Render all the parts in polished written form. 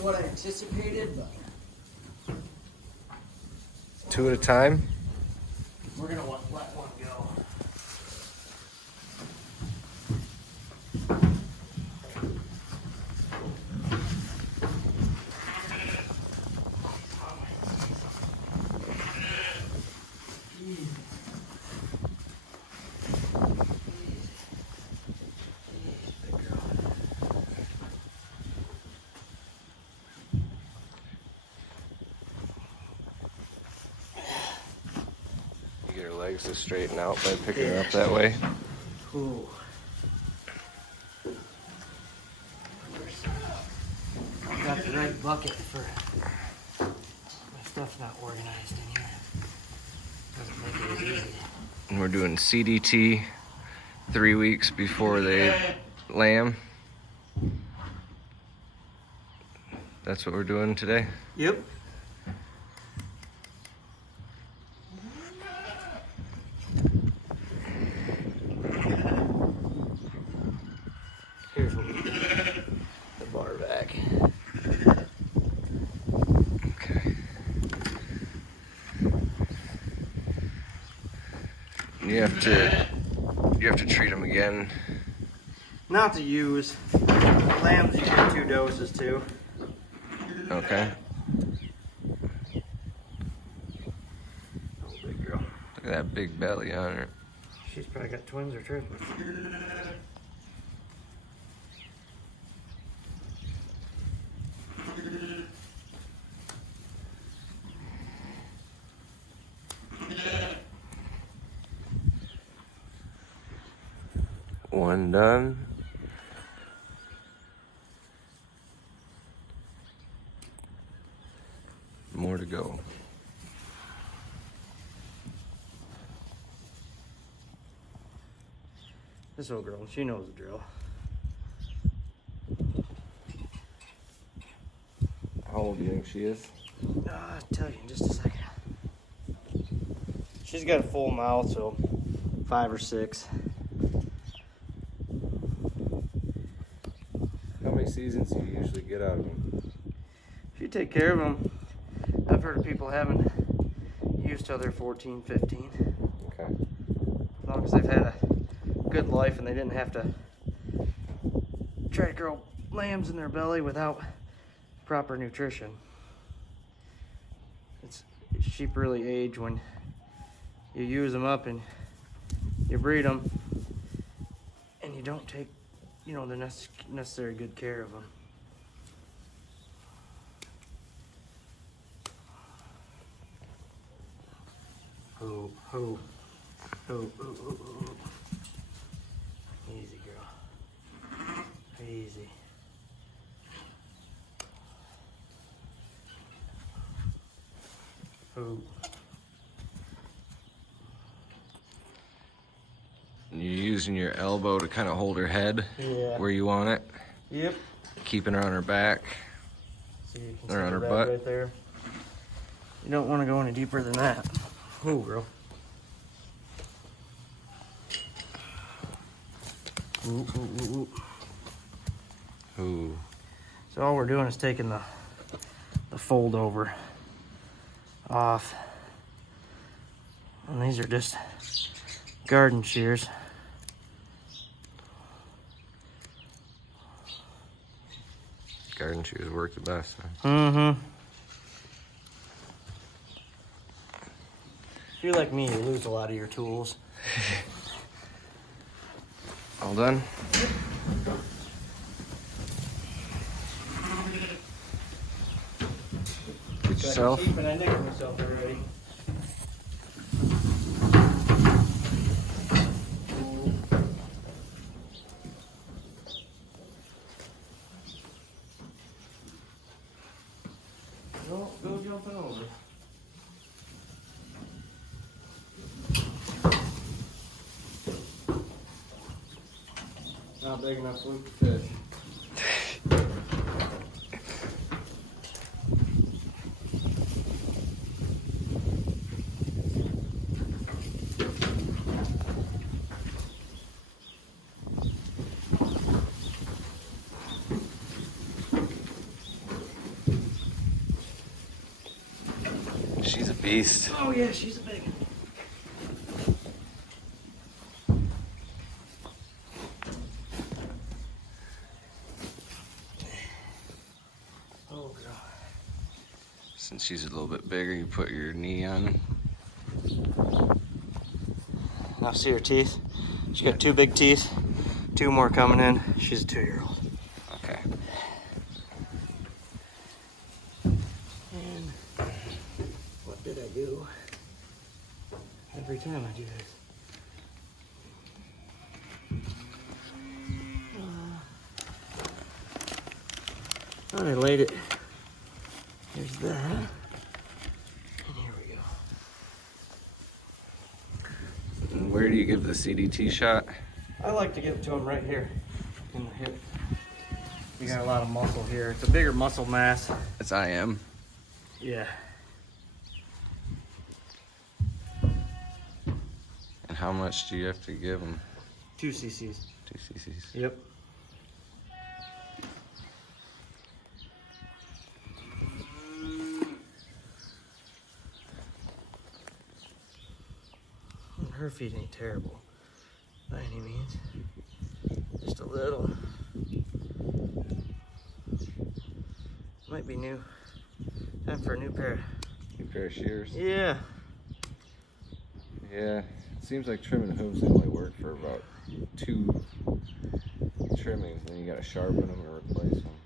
what I anticipated, but 2 at a time? we're gonna let one go. Legs to straighten out by picking her up that way. Ooh. I got the right bucket for my stuff's not organized in here. Doesn't make it as easy. And we're doing CDT 3 weeks before they lamb. That's what we're doing today? Yep. Here's what we do. The bar back. Okay. You have to treat them again. Not to use. Lambs you get 2 doses too. Okay. Oh, big girl. Look at that big belly on her. She's probably got twins or triplets. One done. More to go. This little girl, she knows the drill. How old do you think she is? I'll tell you in just a second. She's got a full mouth, so 5 or 6. How many seasons do you usually get out of them? If you take care of them, I've heard of people having ewes till they're 14, 15. Okay. As long as they've had a good life and they didn't have to try to grow lambs in their belly without proper nutrition. Sheep really age when you use them up and you breed them and you don't take, the necessary good care of them. Oh. Easy, girl. Easy. Oh. You're using your elbow to kind of hold her head where you want it. Yep. Keeping her on her back. So you can Or see on the her red butt. right there. You don't want to go any deeper than that. Oh, girl. Ooh. Ooh. So all we're doing is taking the fold over off. And these are just garden shears. Garden shears work the best. Huh? Mm-hmm. If you're like me, you lose a lot of your tools. All done? Get yourself. And I nicked myself already. Don't go jumping over. Not big enough fluke to fish. beast. Oh yeah, she's a big one. Oh girl. Since she's a little bit bigger, you put your knee on. Now see her teeth? She got 2 big teeth. 2 more coming in. She's a 2-year-old. Okay. And what did I do? Every time I do this. I laid it. There's that. And here we go. And where do you give the CDT shot? I like to give it to him right here in the hip. You got a lot of muscle here. It's a bigger muscle mass. It's IM. Yeah. And how much do you have to give them? 2 cc's. 2 cc's. Yep. Her feet ain't terrible by any means. Just a little. Might be new. Time for a new pair. New pair of shears. Yeah. Yeah. It seems like trimming hooves only work for about 2 trimmings, and then you gotta sharpen them or replace them.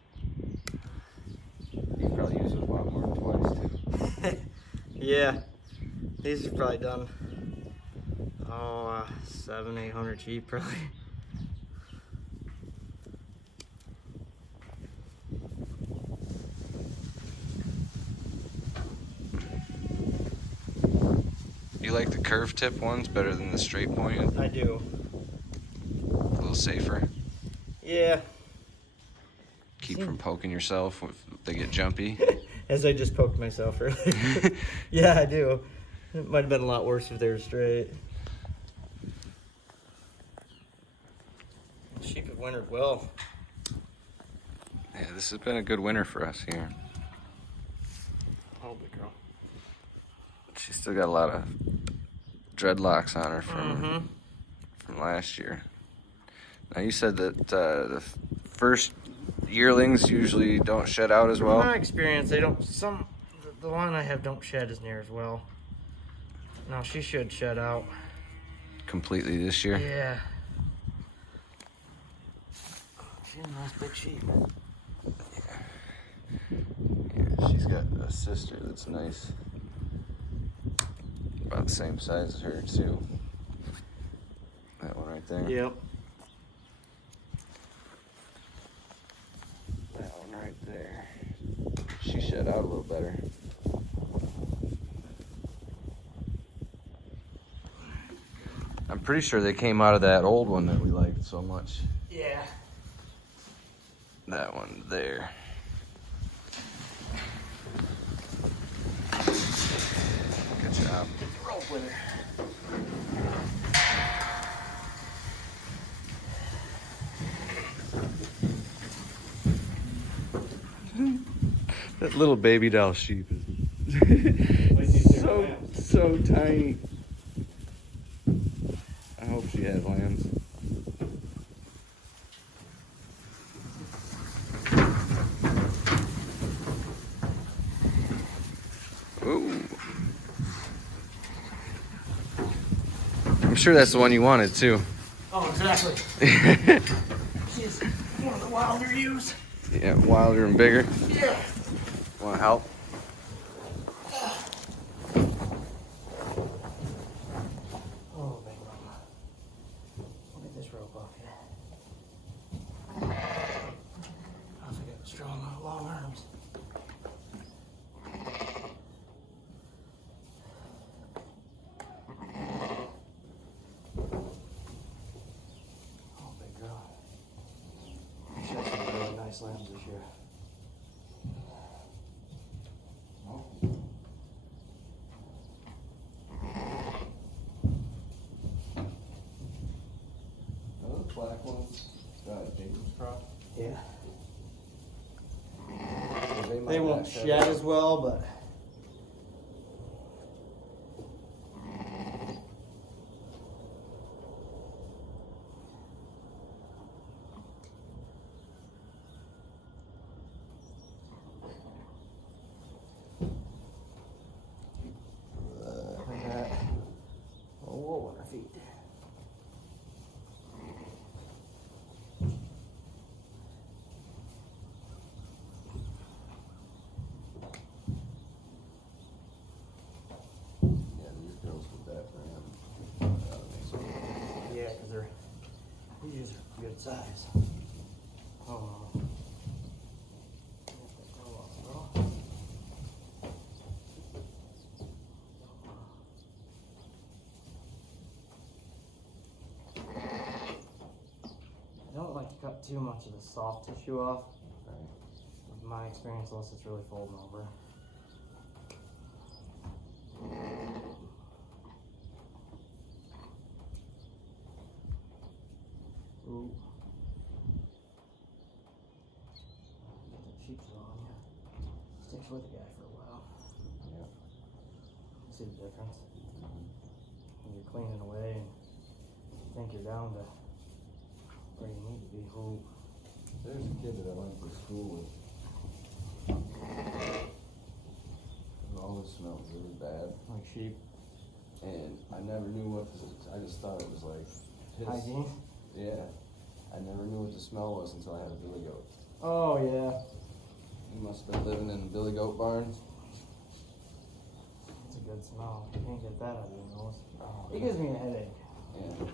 You probably use it a lot more than twice too. Yeah. These are probably done. 700-800 cheap probably. You like the curved tip ones better than the straight pointed? I do. A little safer. Yeah. Keep from poking yourself if they get jumpy. As I just poked myself earlier. Yeah, I do. It might have been a lot worse if they were straight. Sheep have wintered well. Yeah, this has been a good winter for us here. Oh, big girl. She's still got a lot of dreadlocks on her from last year. Now you said that the first yearlings usually don't shed out as well. In my experience, they don't. The one I have don't shed as near as well. No, she should shed out Completely this year. Yeah. She's a nice big sheep. Yeah, she's got a sister that's nice. About the same size as her too. That one right there. Yep. That one right there. She shed out a little better. I'm pretty sure they came out of that old one that we liked so much. Yeah. That one there. Good job. Rope with her. That little baby doll sheep is so tiny. I hope she has lambs. Ooh. I'm sure that's the one you wanted too. Oh, exactly. She's one of the wilder ewes. Yeah, wilder and bigger. Yeah. Want to help? Oh, big mama. We'll get this rope off here. I also got strong, long arms. Oh, big girl. She has some really nice lambs this year. Black ones, Jacob's crop. Yeah. They They won't shed as well, but good size. Oh. I don't like to cut too much of the soft tissue off. Right. In my experience, unless it's really folding over. Ooh. Get the sheets on you. Sticks with the guy for a while. Yeah. See the difference? When you're cleaning away and you think you're down to where you need to be. Ooh. There's a kid that I went to school with. It always smelled really bad. Like sheep. And I never knew what I just thought it was like piss. Hygiene? Yeah. I never knew what the smell was until I had a billy goat. Oh, yeah. He must have been living in a billy goat barn. It's a good smell. You can't get that out of your nose. It gives me a headache. Yeah.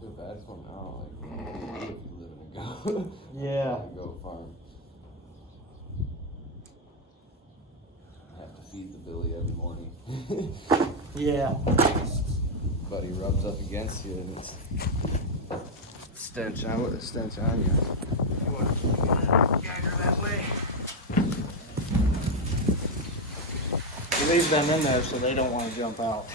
Feel bad for him now. Like, what do you do if you live in a goat? Yeah. A goat farm. I have to feed the billy every morning. Yeah. But he rubs up against you and it's stench. I would have stench on you. You want to gagger that way? We leave them in there so they don't want to jump out.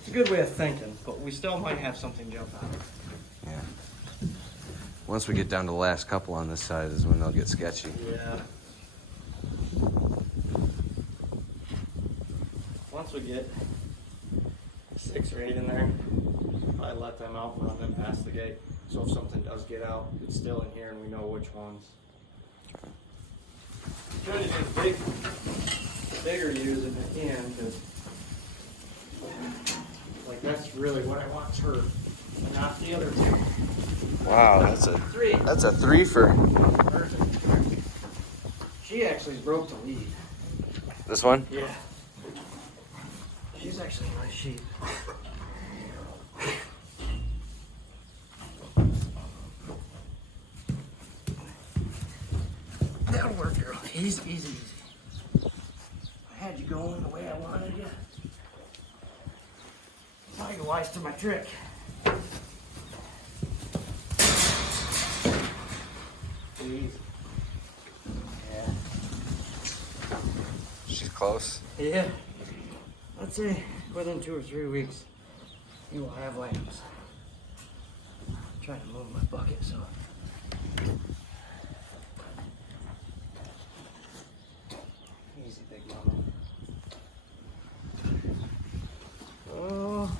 It's a good way of thinking, but we still might have something jump out. Yeah. Once we get down to the last couple on this side is when they'll get sketchy. Yeah. Once we get 6 or 8 in there, probably let them out and run them past the gate. So if something does get out, it's still in here and we know which ones. Try to do bigger ewes if I can, because like that's really what I want is her, and not the other 2. Wow, that's a 3. That's a 3 for She actually broke the lead. this one. Yeah. She's actually a nice sheep. That'll work, girl. Easy, easy, easy. I had you going the way I wanted you. Now you're wise to my trick. Easy. Yeah. She's close. Yeah. I'd say within 2 or 3 weeks, you will have lambs. I'm trying to move my bucket, so. Easy, big mama. Oh,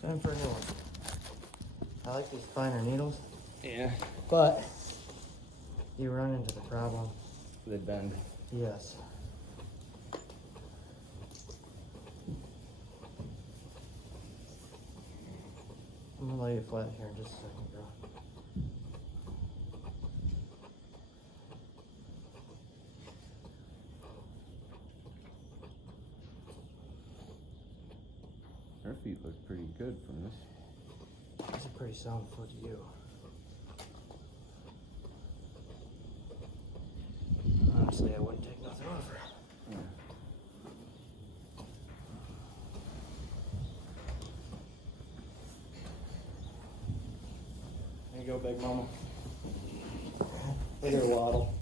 time for a new one. I like these finer needles, Yeah. but you run into the problem. They bend. Yes. I'm gonna lay you flat here in just a second, girl. Her feet look pretty good from this. That's a pretty sound foot to you. Honestly, I wouldn't take nothing off her. Yeah. There you go, big mama. Look at her waddle.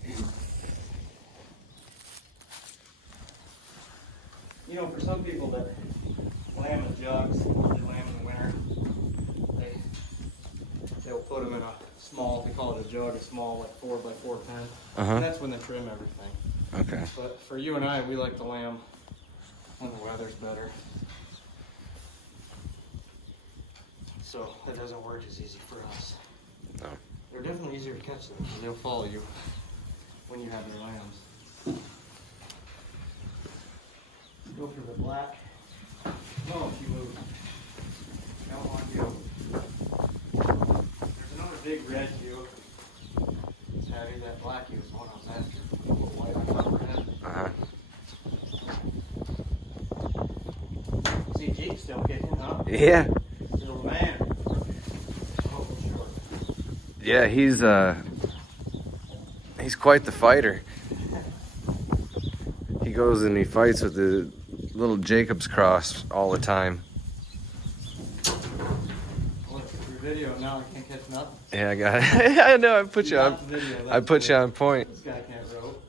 You know, for some people that lamb in jugs, they lamb in the winter, they'll put them in a small, they call it a jug, a small like 4x4 pen. And that's when they trim everything. Okay. But for you and I, we like to lamb when the weather's better. So that doesn't work as easy for us. No. They're definitely easier to catch though, because they'll follow you when you have your lambs. Go for the black. No, if you move. I don't want you. There's another big red ewe. It's heavy. That black ewe is the one I was after. A little white on top of her head. still kicking, huh? Yeah. Little man. Oh, sure. Yeah, he's quite the fighter. He goes and he fights with the little Jacob's cross all the time. Well, it's your video now. I can't catch nothing. Yeah, I got it. I know. I put you on. I put you on point. This guy can't rope.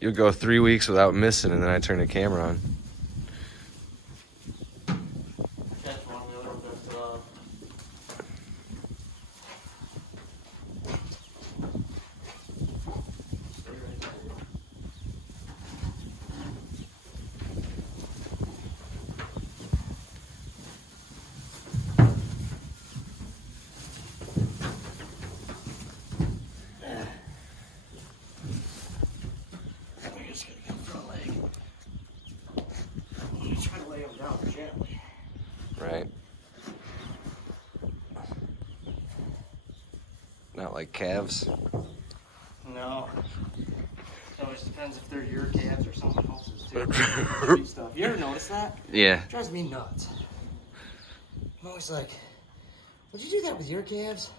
You'll go 3 weeks without missing, and then I turn the camera on. Catch one, the other one goes to stay right there. We're just gonna go front leg. I'm just trying to lay him down gently. Right. Not like calves. No. It always depends if they're your calves or someone else's too. Stuff. You ever notice that? Yeah. It drives me nuts. I'm always like, would you do that with your calves?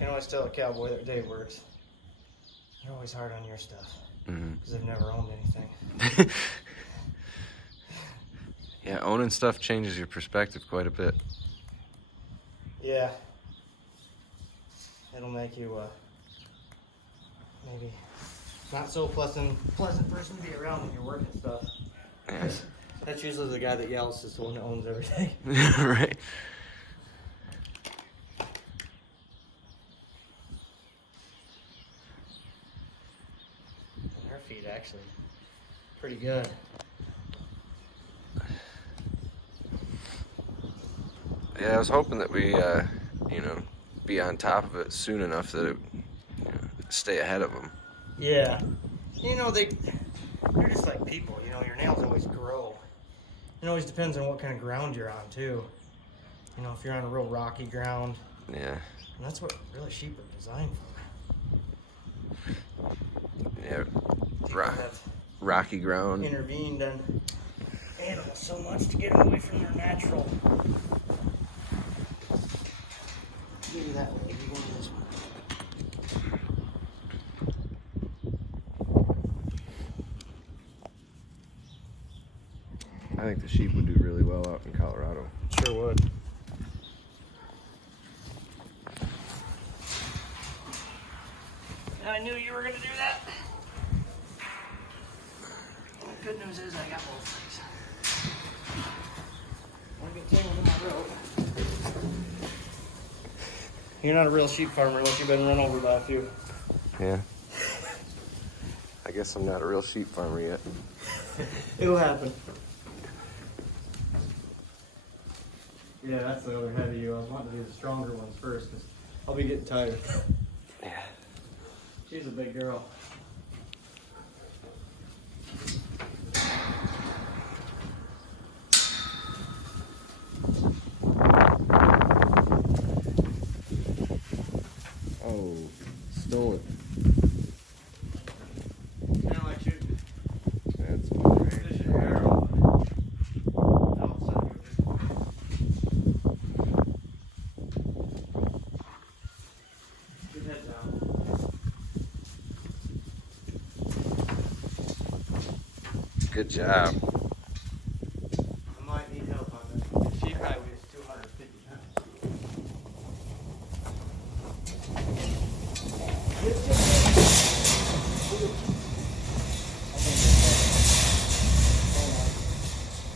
You know, I tell a cowboy that day works. You're always hard on your stuff because they've never owned anything. Yeah, owning stuff changes your perspective quite a bit. Yeah. It'll make you maybe not so pleasant person to be around when you're working stuff. Yeah. That's usually the guy that yells is the one that owns everything. Right. And her feet actually pretty good. Yeah, I was hoping that we, be on top of it soon enough that it, stay ahead of them. Yeah. You know, they're just like people, you know, your nails always grow. It always depends on what kind of ground you're on, too. You know, if you're on a real rocky ground. Yeah. And that's what really sheep are designed for. Yeah. People have Rocky ground. intervened on animals so much to get them away from their natural. Give you that way, you go to this one. I think the sheep would do really well out in Colorado. Sure would. I knew you were going to do that. The good news is I got both legs. I'm going to get tangled in my rope. You're not a real sheep farmer unless you've been run over by a few. Yeah. I guess I'm not a real sheep farmer yet. It'll happen. Yeah, that's the other heavy you. I was wanting to do the stronger ones first because I'll be getting tired. Yeah. She's a big girl. Oh, stole it. Kind of like shooting. That's all right. Fish and arrow. No, it's not good. Good head down. Good job. I might need help on this. She probably weighs 250 pounds.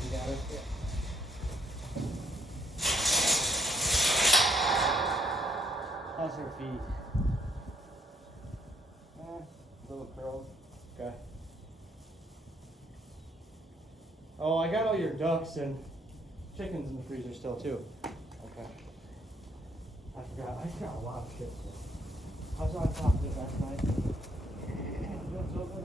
You got it? Yeah. How's her feet? Little curls. Okay. Oh, I got all your ducks and chickens in the freezer still too. Okay. I forgot a lot of shit. I was on top of it last night. Feels so good.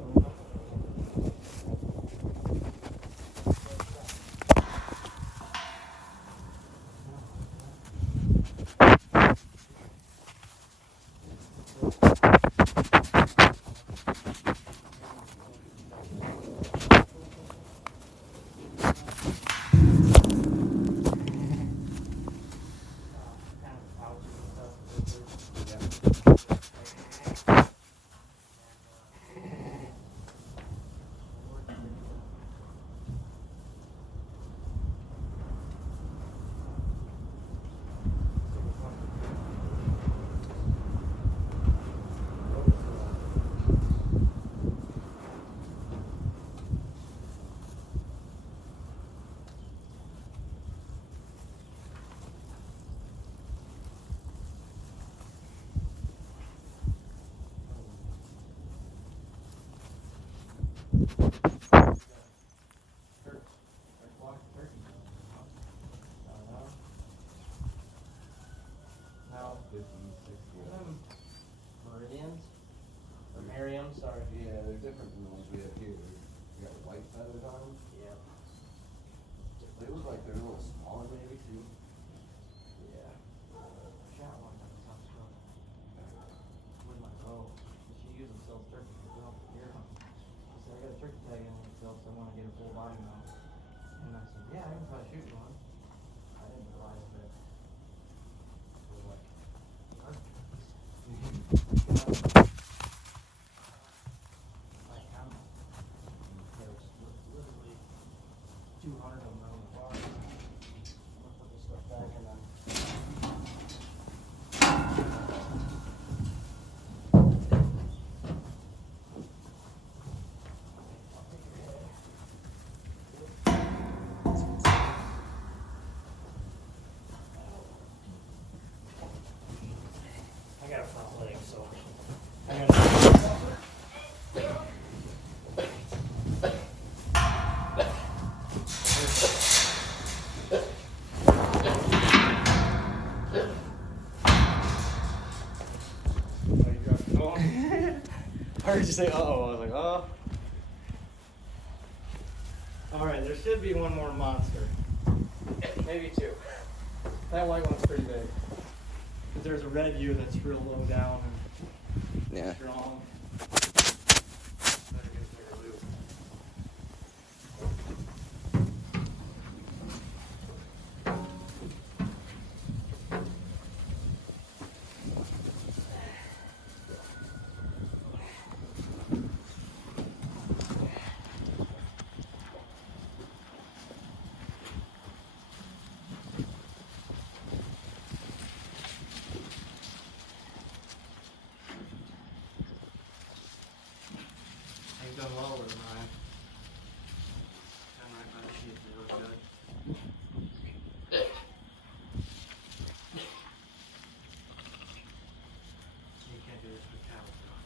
Now, 50, 60. Meridians? Or Merriam, sorry. Yeah, they're different than the ones we have here. We got the white feathers on them. Yeah. They look like they're a little smaller maybe too. Yeah. I shot one that was on scope with my bow. She used them sells turkey for real deer hunting. She said, I got a turkey tag in myself, so I want to get a full body mount. And I said, yeah, I can probably shoot one. I didn't realize that it was like cartridges. Like ammo. There was literally 200 of them on the bar. I'll put this stuff back and then. I'll take your head. I got a front leg, so I got I heard you say, uh-oh. I was like, oh. All right, there should be one more monster. Maybe two. That white one's pretty big. Because there's a red ewe that's real low down and Yeah. strong. Better get a bigger loop. He's done well with mine. Done right by the sheep, they look good. You can't do this with cattle, though.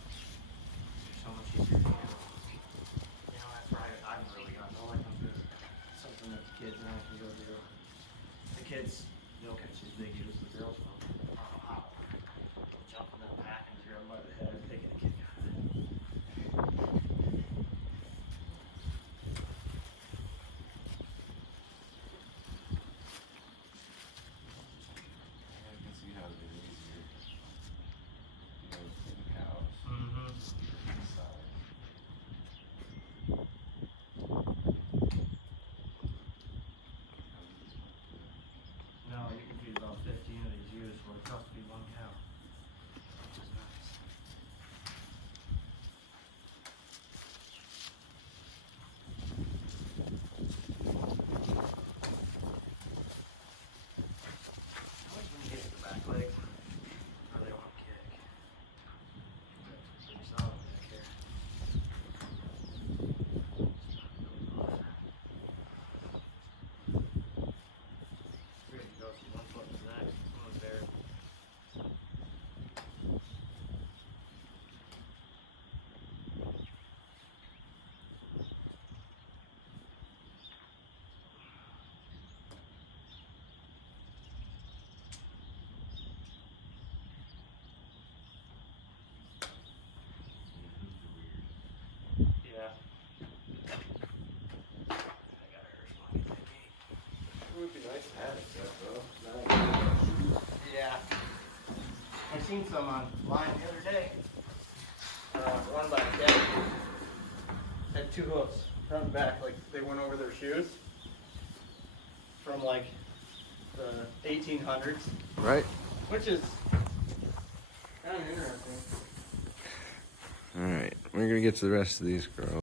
They're so much easier to handle. You know, that's why I've really gotten all I come to something that the kids and I can go do. The kids, they'll catch these big ewes, the girls will. I don't know how. They'll jump in that pack and grab them by the head, they get a kick out of it. I can see how they're easier. You know, taking cows. Mm-hmm. Inside. No, you can feed about 15 of these ewes for it costs to be one cow. Which is nice. I like when you get to the back legs, or they won't kick. Pretty solid back here. We're gonna go from one foot to the next. One was there. Yeah. I got hers when I get that gate. It would be nice to have it set though. Yeah. I seen some online the other day. Run by a cat. Had two hoofs, front and back, like they went over their shoes. From like the 1800s. Right. Which is kind of interesting. All right. We're gonna get to the rest of these girls.